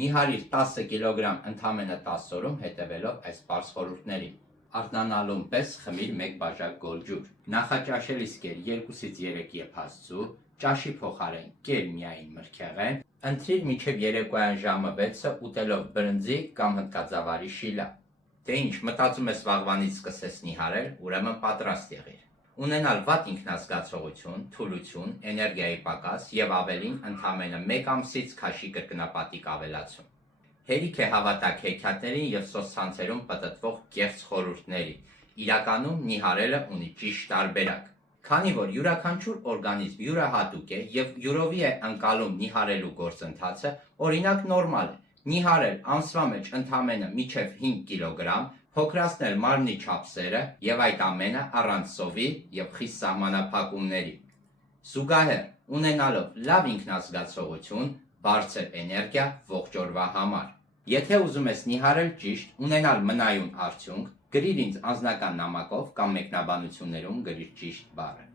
Նիհարիր 10 կիլոգրամ ընդամենը 10 օրում հետևելով այս պարզ խորհուրդներին։ Արթնանալուն պես խմիր 1 բաժակ գոլ ջուր։ Նախաճաշելիս կեր 2-ից 3 եփած ձու, ճաշի փոխարեն կեր միայն մրգեղեն, ընտրիր մինչև երեկոյան ժամը 6-ը ուտելով բրնձի կամ հնդկածավալի շիլա։ Դե ինչ, մտածում ես վաղվանից սկսես նիհարել, ուրեմն պատրաստ եղիր։ Ունենալ վատ ինքնազգացողություն, թուլություն, էներգիայի պակաս եւ ավելին ընդամենը 1 ամսից քաշի կրկնապատիկ ավելացում։ Հերիք է հավատաք հեքիաթներին եւ սոցցանցերում պտտվող կեղծ խորհուրդների։ Իրականում նիհարելը ունի ճիշտ տարբերակ։ Քանի որ յուրաքանչյուր օրգանիզմ յուրահատուկ է եւ յուրովի է ընկալում նիհարելու գործընթացը, օրինակ նորմալ է նիհարել ամսվա մեջ ընդամենը մինչև 5 կիլոգրամ, փոքրացնել մարմնի չափսերը եւ այդ ամենը առանց սովի եւ խիստ սահմանափակումների։ Զուգահեռ ունենալով լավ ինքնազգացողություն, բարձր էներգիա ողջ օրվա համար։ Եթե ուզում ես նիհարել ճիշտ, ունենալ մնայուն արդյունք, գրիր ինձ անձնական նամակով կամ մեկնաբանություններում գրիր ճիշտ բառը։